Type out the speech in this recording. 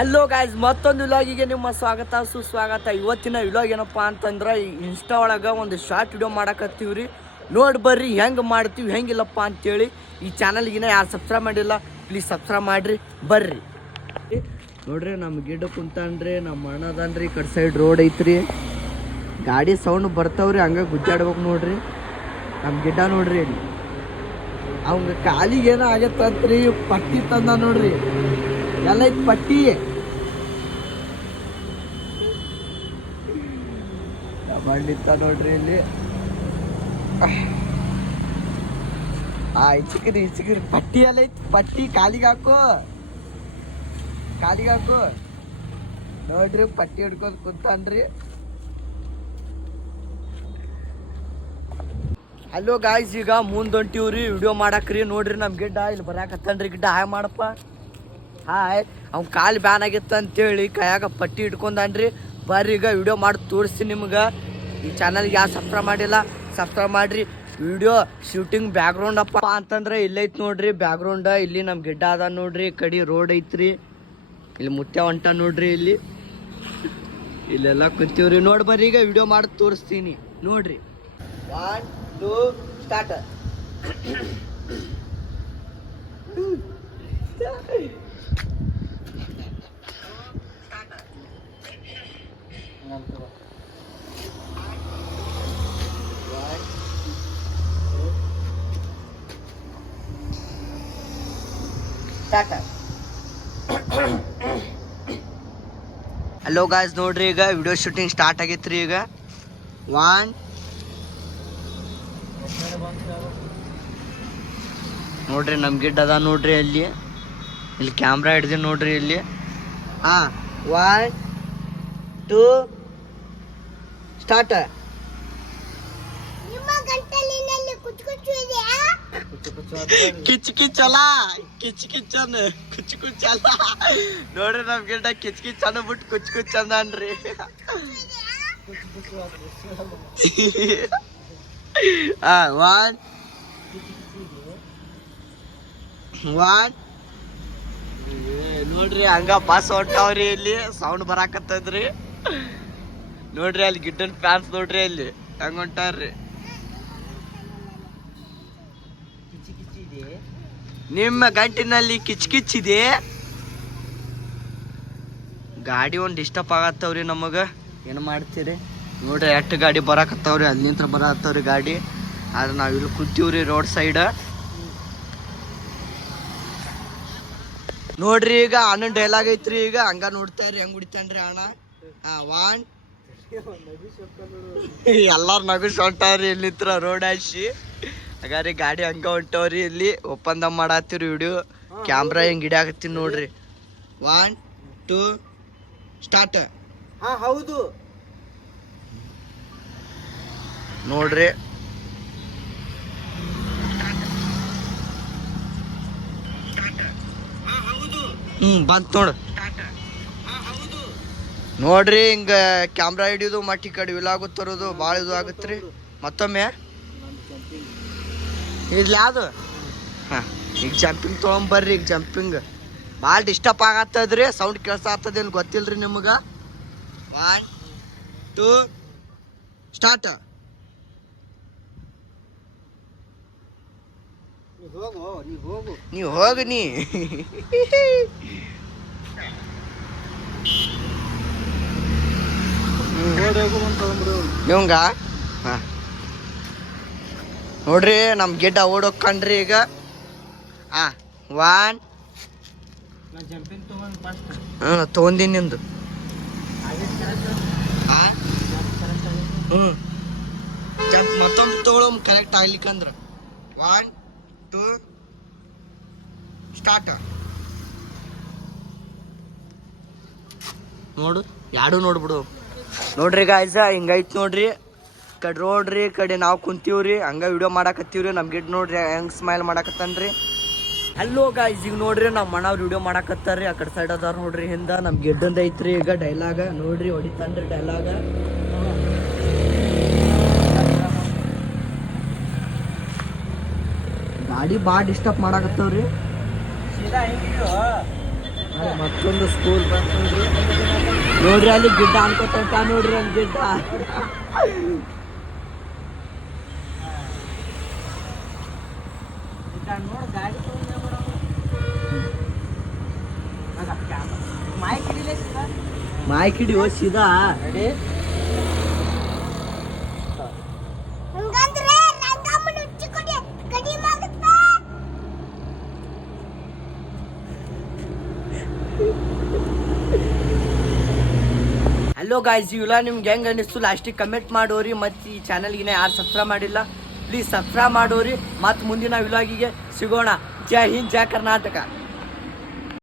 Hello guys, ಮತ್ತೊಂದು ವಿಲಾಗಿಗೆ ನಿಮ್ಮ ಸ್ವಾಗತ ಸುಸ್ವಾಗತ. ಇವತ್ತಿನ ವಿಲಾಗ್ ಏನಪ್ಪ ಅಂತಂದ್ರೆ ಇನ್ಸ್ಟಾ ಒಳಗೆ ಒಂದು ಶಾರ್ಟ್ ವಿಡಿಯೋ ಮಾಡಕತ್ತೀವ್ರಿ. ನೋಡಿ ಬರ್ರಿ ಹೆಂಗೆ ಮಾಡ್ತೀವಿ ಹೆಂಗಿಲ್ಲಪ್ಪ ಅಂತೇಳಿ. ಈ ಚಾನಲ್ಗಿನ ಯಾರು ಸಬ್ಸ್ಕ್ರೈಬ್ ಮಾಡಿಲ್ಲ ಪ್ಲೀಸ್ ಸಬ್ಸ್ಕ್ರೈಬ್ ಮಾಡಿರಿ. ಬರ್ರಿ ನೋಡ್ರಿ, ನಮ್ಮ ಗಿಡ ಕುಂತಾನ್ರಿ, ನಮ್ಮ ಅಣ್ಣದನ್ರಿ. ಈ ಕಡೆ ಸೈಡ್ ರೋಡ್ ಐತ್ರಿ, ಗಾಡಿ ಸೌಂಡ್ ಬರ್ತಾವ್ರಿ, ಹಂಗೆ ಗುಜ್ಜಾಡ್ಬೇಕು ನೋಡ್ರಿ. ನಮ್ಮ ಗಿಡ ನೋಡ್ರಿ, ಅವಂಗ ಕಾಲಿಗೆ ಏನೋ ಆಗತ್ತಂತ್ರಿ, ಪಟ್ಟಿ ತಂದ ನೋಡ್ರಿ, ಎಲ್ಲ ಐತ್ ಪಟ್ಟಿ. ಬಂಡಿತ್ತ ನೋಡ್ರಿ ಇಲ್ಲಿ. ಇಚ್ಚಿಕ್ರಿ ಪಟ್ಟಿ ಎಲ್ಲ ಐತಿ, ಪಟ್ಟಿ ಕಾಲಿಗೆ ಹಾಕು ನೋಡ್ರಿ. ಪಟ್ಟಿ ಹಿಡ್ಕೊಂಡ್ ಕುಂತಾನ್ರಿ. ಹಲೋ ಗಾಯ್ಸ್, ಈಗ ಮುಂದೊಂಟಿವ್ರಿ ವಿಡಿಯೋ ಮಾಡಾಕ್ರಿ. ನೋಡ್ರಿ ನಮ್ಮ ಗಿಡ್ಡ ಇಲ್ಲಿ ಬರಾಕತ್ತನ್ರಿ. ಗಿಡ್ಡ ಹಾಯ್ ಮಾಡಪ್ಪ. ಹಾಯ್. ಅವ್ನ ಕಾಲು ಬ್ಯಾನ್ ಆಗಿತ್ತು ಅಂತೇಳಿ ಕೈಯಾಗ ಪಟ್ಟಿ ಇಟ್ಕೊಂಡನ್ರಿ. ಬರ್ರಿ ಈಗ ವಿಡಿಯೋ ಮಾಡಿ ತೋರಿಸ್ತೀನಿ ನಿಮ್ಗೆ. ಈ ಚಾನಲ್ಗೆ ಯಾರು ಸಬ್ಸ್ಕ್ರೈಬ್ ಮಾಡಿಲ್ಲ ಸಬ್ಸ್ಕ್ರೈಬ್ ಮಾಡಿರಿ. ವಿಡಿಯೋ ಶೂಟಿಂಗ್ ಬ್ಯಾಕ್ಗ್ರೌಂಡ್ ಅಪ್ಪ ಅಂತಂದ್ರೆ ಇಲ್ಲೈತ್ ನೋಡ್ರಿ ಬ್ಯಾಕ್ಗ್ರೌಂಡ. ಇಲ್ಲಿ ನಮ್ಮ ಗಿಡ್ಡ ಅದ ನೋಡ್ರಿ, ಕಡಿ ರೋಡ್ ಐತ್ರಿ, ಇಲ್ಲಿ ಮುತ್ಯ ಹೊಂಟ ನೋಡ್ರಿ. ಇಲ್ಲೆಲ್ಲ ಕುಂತೀವ್ರಿ. ನೋಡಿ ಬರ್ರಿ ಈಗ ವಿಡಿಯೋ ಮಾಡಿ ತೋರಿಸ್ತೀನಿ ನೋಡ್ರಿ. 1 2 ಸ್ಟಾರ್ಟ್. ಹಲೋ ಗಾಯ್ಸ್, ನೋಡ್ರಿ ಈಗ ವಿಡಿಯೋ ಶೂಟಿಂಗ್ ಸ್ಟಾರ್ಟ್ ಆಗೈತ್ರಿ. ಈಗ 1 ನೋಡ್ರಿ, ನಮ್ ಗಿಡ್ಡ ಅದ ನೋಡ್ರಿ. ಇಲ್ಲಿ ಕ್ಯಾಮ್ರಾ ಹಿಡ್ದಿ ನೋಡ್ರಿ. ಇಲ್ಲಿ 1 2 ಸ್ಟಾರ್ಟ್. ಕಿಚ್ಚಲ್ಲ ನೋಡ್ರಿ, ನಮ್ ಗಿಡ್ಡ ಕಿಚ್ ಅನ್ನ ಬಿಟ್ಟು ಕುಚ್ ಅಂದನ್ರಿ. 1 ನೋಡ್ರಿ, ಹಂಗ ಬಸ್ ಹೊಂಟಾವ್ರಿ. ಇಲ್ಲಿ ಸೌಂಡ್ ಬರಾಕತ್ತದ್ರಿ ನೋಡ್ರಿ. ಅಲ್ಲಿ ಗಿಡ್ಡನ್ ಫ್ಯಾನ್ಸ್ ನೋಡ್ರಿ, ಅಲ್ಲಿ ಹಂಗ ಹೊಂಟಾರ್ರಿ. ನಿಮ್ಮ ಗಂಟಿನಲ್ಲಿ ಕಿಚ್ಕಿಚ್ಚಿದೆ. ಗಾಡಿ ಒಂದು ಡಿಸ್ಟರ್ಬ್ ಆಗತ್ತವ್ರಿ ನಮಗ. ಏನು ಮಾಡ್ತೀರಿ ನೋಡ್ರಿ, ಎಷ್ಟು ಗಾಡಿ ಬರಾಕತ್ತವ್ರಿ, ಅಲ್ಲಿ ನಿಂತ್ರ ಬರತ್ತವ್ರಿ ಗಾಡಿ. ಆದ್ರೆ ನಾವ್ ಇಲ್ಲಿ ಕೂತೀವ್ರಿ ರೋಡ್ ಸೈಡ್ ನೋಡ್ರಿ. ಈಗ ಅಣ್ಣನ್ ಡೈಲಾಗ್ ಐತ್ರಿ. ಈಗ ಹಂಗ ನೋಡ್ತಾ ಇರಿ ಹೆಂಗ್ ಹೊಡಿತಾನ್ರಿ ಅಣ್ಣ. 1 ಎಲ್ಲಾರು ನಗಸ್ ಹೊಂಟಾವ್ರಿ ಇಲ್ಲಿ ನಿಂತ್ರ ರೋಡ್ ಹಾಸಿ. ಹಾಗಾರಿ ಗಾಡಿ ಹಂಗ ಹೊಂಟವ್ರಿ. ಇಲ್ಲಿ ಒಪ್ಪಂದ ಮಾಡತ್ತೀವ್ರಿ ವಿಡಿಯೋ. ಕ್ಯಾಮ್ರಾ ಹೆಂಗ್ ಹಿಡಿಯಾಕತ್ತೀನಿ ನೋಡ್ರಿ. 1 2 ಸ್ಟಾರ್ಟ್. ಹೌದು ನೋಡ್ರಿ. ಬಂತ್ ನೋಡು ನೋಡ್ರಿ. ಹಿಂಗ ಕ್ಯಾಮ್ರಾ ಹಿಡಿಯೋದು ಮಟ್ಟಿ ಕಡೆ ವಿಲಾಗು ತರೋದು ಭಾಳ ಇದು ಆಗತ್ರಿ. ಮತ್ತೊಮ್ಮೆ ಇಲ್ಲಿ ಯಾವುದು ಈಗ ಜಂಪಿಂಗ್ ತೊಗೊಂಬರ್ರಿ. ಈಗ ಜಂಪಿಂಗ್ ಭಾಳ ಡಿಸ್ಟರ್ಬ್ ಆಗತ್ತದ್ರಿ, ಸೌಂಡ್ ಕೆಲಸ ಆಗ್ತದೇನು ಗೊತ್ತಿಲ್ರಿ ನಿಮ್ಗೆ. 1 2 ಸ್ಟಾರ್ಟ್. ನೀವು ಹೋಗಿ ನೀ ಇವಂಗ ನೋಡ್ರಿ, ನಮ್ ಗಿಡ್ಡ ಓಡೋಕ್ಕಂಡ್ರಿ. ಈಗ 1 ತಗೊಂದಿನಿ ನಿಂದು. ಜಂಪ್ ಮತ್ತೊಂದು ತಗೊಳ ಕರೆಕ್ಟ್ ಆಗ್ಲಿಕ್ಕಂದ್ರ. 1 2 ಸ್ಟಾರ್ಟ್. ನೋಡು, ಯಾರು ನೋಡ್ಬಿಡು. ನೋಡ್ರಿ ಗಾಯ್ಸ, ಹಿಂಗೈತ್ ನೋಡ್ರಿ. ಕಡೆ ರೋಡ್ರಿ, ಕಡೆ ನಾವು ಕುಂತೀವ್ರಿ, ಹಂಗ ವಿಡಿಯೋ ಮಾಡಾಕತ್ತೀವ್ರಿ. ನಮ್ ಗಿಡ್ ನೋಡ್ರಿ ಹೆಂಗ್ ಸ್ಮೈಲ್ ಮಾಡಾಕತ್ತನ್ರಿ. ಹಲೋ ಗಾಯ್ಸ್, ಈಗ ನೋಡ್ರಿ ನಮ್ಮ ಅಣ್ಣವ್ರು ವಿಡಿಯೋ ಮಾಡಾಕತ್ತಾರ್ರಿ. ಆ ಕಡೆ ಸೈಡ್ ಅದಾರ ನೋಡ್ರಿ. ಹಿಂದ ನಮ್ ಗಿಡ್ಡಂದ ಐತ್ರಿ. ಈಗ ಡೈಲಾಗ ನೋಡ್ರಿ, ಹೊಡಿತಾನ್ರಿ ಡೈಲಾಗ. ಗಾಡಿ ಭಾಳ ಡಿಸ್ಟರ್ಬ್ ಮಾಡಾಕತ್ತವ್ರಿ. ಮತ್ತೊಂದು ಸ್ಕೂಲ್ ಬಂತು ನೋಡ್ರಿ ಅಲ್ಲಿ ಗಿಡ್ಡ ಅನ್ಕೋತ ನೋಡ್ರಿ ಅಲ್ಲಿ ಗಿಡ್ಡ ಮಾಯ್ಕ್ ಹಿಡಿ ಸೀದಾ ಹಲೋ ಗಾಯ್ಸ್ ಇವೆಲ್ಲ ನಿಮ್ಗೆ ಹೆಂಗೆ ಅನ್ನಿಸ್ತು ಲಾಸ್ಟಿಗೆ ಕಮೆಂಟ್ ಮಾಡೋರಿ ಮತ್ತು ಈ ಚಾನಲ್ಗಿನ ಯಾರು ಸಬ್ಸ್ಕ್ರೈಬ್ ಮಾಡಿಲ್ಲ ಪ್ಲೀಸ್ ಸಬ್ಸ್ಕ್ರೈಬ್ ಮಾಡೋರಿ ಮತ್ತು ಮುಂದಿನ ವಿಲಾಗಿಗೆ ಸಿಗೋಣ ಜೈ ಹಿಂದ್ ಜೈ ಕರ್ನಾಟಕ.